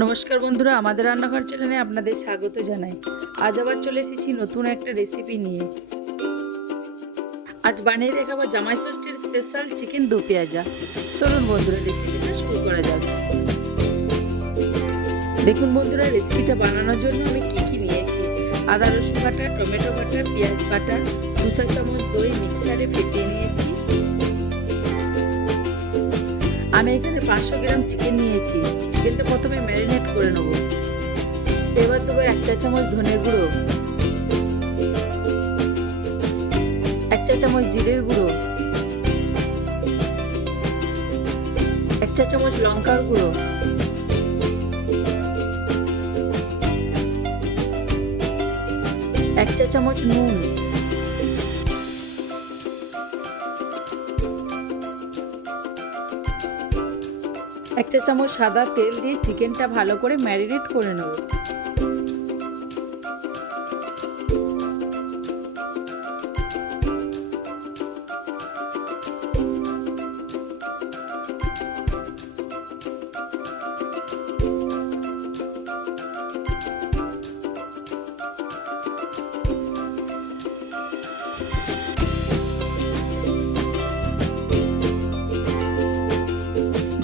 নমস্কার বন্ধুরা, আমাদের রান্নাঘর চ্যানেলে আপনাদের স্বাগত জানাই। আজ আবার চলে এসেছি নতুন একটা রেসিপি নিয়ে। আজ বানিয়ে দেখাবো জামাই ষষ্ঠীর স্পেশাল চিকেন দো পেঁয়াজা। চলুন বন্ধুরা, রেসিপিটা শুরু করা যাক। দেখুন বন্ধুরা, রেসিপিটা বানানোর জন্য আমি কি নিয়েছি। আদা রসুন বাটা, টমেটো বাটা, পেঁয়াজ বাটা, 2 চামচ দই মিক্সারে ফেটিয়ে নিয়েছি। আমি এখানে 500 গ্রাম চিকেন নিয়েছি। চিকেনটা প্রথমে ম্যারিনেট করে নেব। এবার দেবো 1 চা চামচ ধনে গুঁড়ো, 1 চা চামচ জিরের গুঁড়ো, 1 চা চামচ লঙ্কার গুঁড়ো, 1 চা চামচ নুন, 1 চা চামচ সাদা তেল দিয়ে চিকেনটা ভালো করে ম্যারিনেট করে নেব।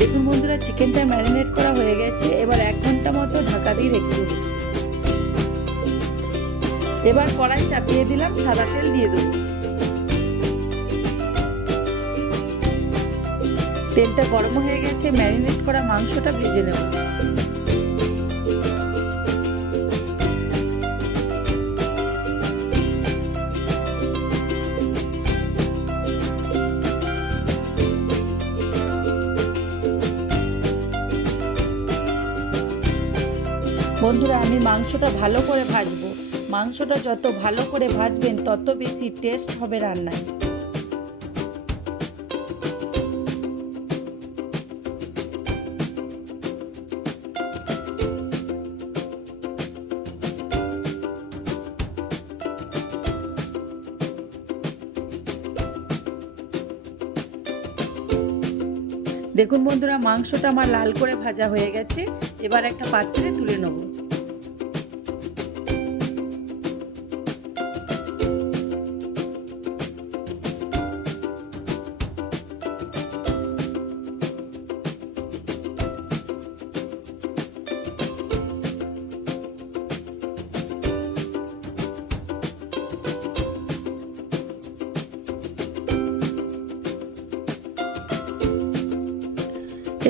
দেখুন বন্ধুরা, চিকেনটা ম্যারিনেট করা হয়ে গেছে। এবার 1 ঘন্টা মতো ঢাকা দিয়ে রেখে দেব। এবার কড়াই চাপিয়ে দিলাম, সাদা তেল দিয়ে দেব। তেলটা গরম হয়ে গেছে, ম্যারিনেট করা মাংসটা ভেজে নেব। বন্ধুরা, আমি মাংসটা ভালো করে ভাজবো। মাংসটা যত ভালো করে ভাজবেন তত বেশি টেস্ট হবে রান্নায়। দেখুন বন্ধুরা, মাংসটা আমার লাল করে ভাজা হয়ে গেছে। এবার একটা পাত্রে তুলে নেব।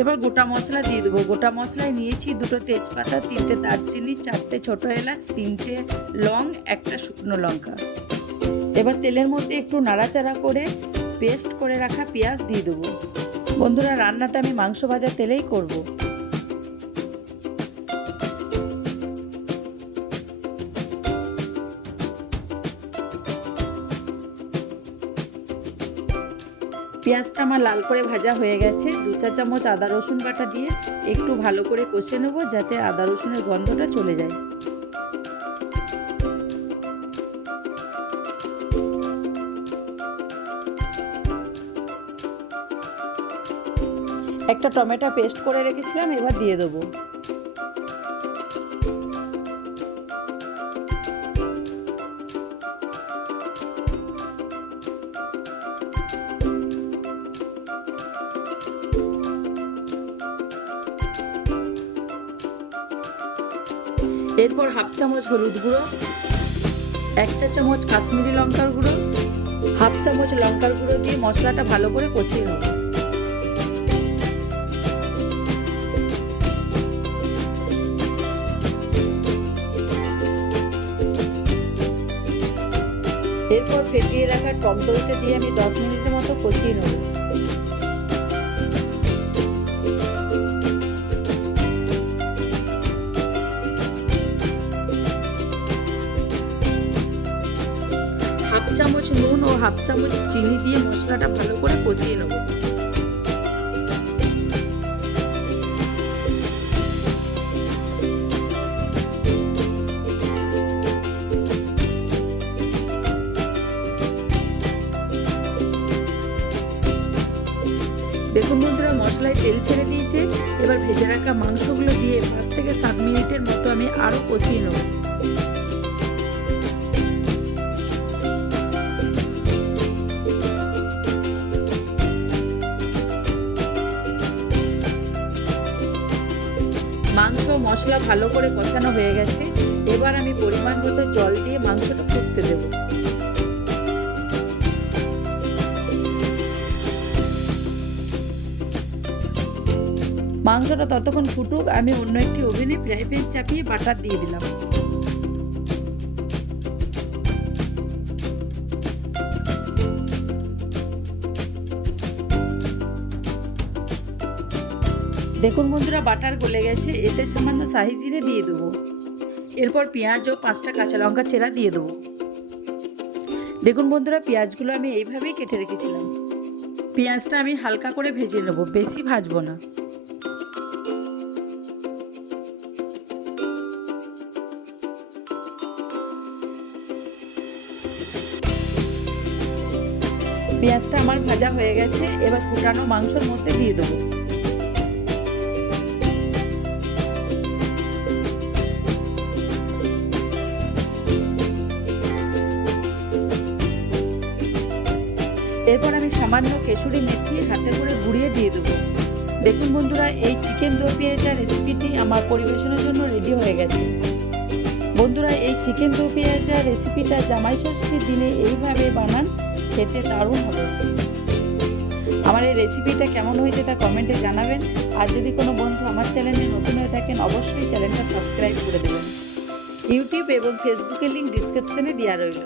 এবার গোটা মশলা দিয়ে দেবো। গোটা মশলায় নিয়েছি 2টো তেজপাতা, 3টে দারচিনি, 4টে ছোট এলাচ, 3টে লং, 1টা শুকনো লঙ্কা। এবার তেলের মধ্যে একটু নাড়াচাড়া করে পেস্ট করে রাখা পেঁয়াজ দিয়ে দেবো। বন্ধুরা, রান্নাটা আমি মাংস ভাজা তেলেই করব। পেঁয়াজটা আমার লাল করে ভাজা হয়ে গেছে। 2 চা চামচ আদা রসুন বাটা দিয়ে একটু ভালো করে কষে নেব, যাতে আদা রসুনের গন্ধটা চলে যায়। একটা টমেটো পেস্ট করে রেখেছিলাম, এবার দিয়ে দেবো। এরপর 1/2 চামচ হলুদ গুঁড়ো, 1 চা চামচ কাশ্মীরি লঙ্কার গুঁড়ো, 1/2 চামচ লঙ্কার গুঁড়ো দিয়ে মশলাটা ভালো করে কষিয়ে নেব। এরপর ফেটিয়ে রাখা টক দইটা দিয়ে আমি 10 মিনিটের মতো কষিয়ে নেব। চামচ নুন ও 1/2 চামচ চিনি দিয়ে মশলাটা ভালো করে কষিয়ে নেব। দেখুন বন্ধুরা, মশলায় তেল ছেড়ে দিয়েছে। এবার ভেজে রাখা মাংসগুলো দিয়ে 5 থেকে 7 মিনিটের মতো আমি আরও কষিয়ে নেব। মাংস মশলা ভালো করে কষানো হয়ে গেছে। এবার আমি পরিমাণ মতো জল দিয়ে মাংসটা ফুটতে দেব। মাংসটা ততক্ষণ ফুটুক, আমি অন্য একটি ওভেনে ফ্রাই প্যান চাপিয়ে বাটার দিয়ে দিলাম। দেখুন বন্ধুরা, বাটার গলে গেছে। এতে সামান্য শাহি জিরে দিয়ে দেবো। এরপর পেঁয়াজ ও 5টা কাঁচা লঙ্কা চেরা দিয়ে দেবো। দেখুন বন্ধুরা, পেঁয়াজগুলো আমি এইভাবেই কেটে রেখেছিলাম। পেঁয়াজটা আমি হালকা করে ভেজে নেব, বেশি ভাজবো না। পেঁয়াজটা আমার ভাজা হয়ে গেছে। এবার ফুটানো মাংসের মধ্যে দিয়ে দেবো। এরপর আমি সামান্য কেশরি মেথি হাতে করে গুঁড়িয়ে দিয়ে দেবো। দেখুন বন্ধুরা, এই চিকেন দো পেঁয়াজা রেসিপিটি আমার পরিবেশনের জন্য রেডি হয়ে গেছে। বন্ধুরা, এই চিকেন দো পেঁয়াজা রেসিপিটা জামাই ষষ্ঠীর দিনে এইভাবে বানান, খেতে দারুণ হবে। আমার এই রেসিপিটা কেমন হয়েছে তা কমেন্টে জানাবেন। আর যদি কোনো বন্ধু আমার চ্যানেলে নতুন হয়ে থাকেন, অবশ্যই চ্যানেলটা সাবস্ক্রাইব করে দেবেন। ইউটিউব এবং ফেসবুকের লিঙ্ক ডিসক্রিপশনে দেওয়া রইল।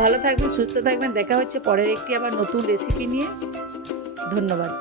ভালো থাকবেন, সুস্থ থাকবেন। দেখা হচ্ছে পরের একটি আবার নতুন রেসিপি নিয়ে। ধন্যবাদ।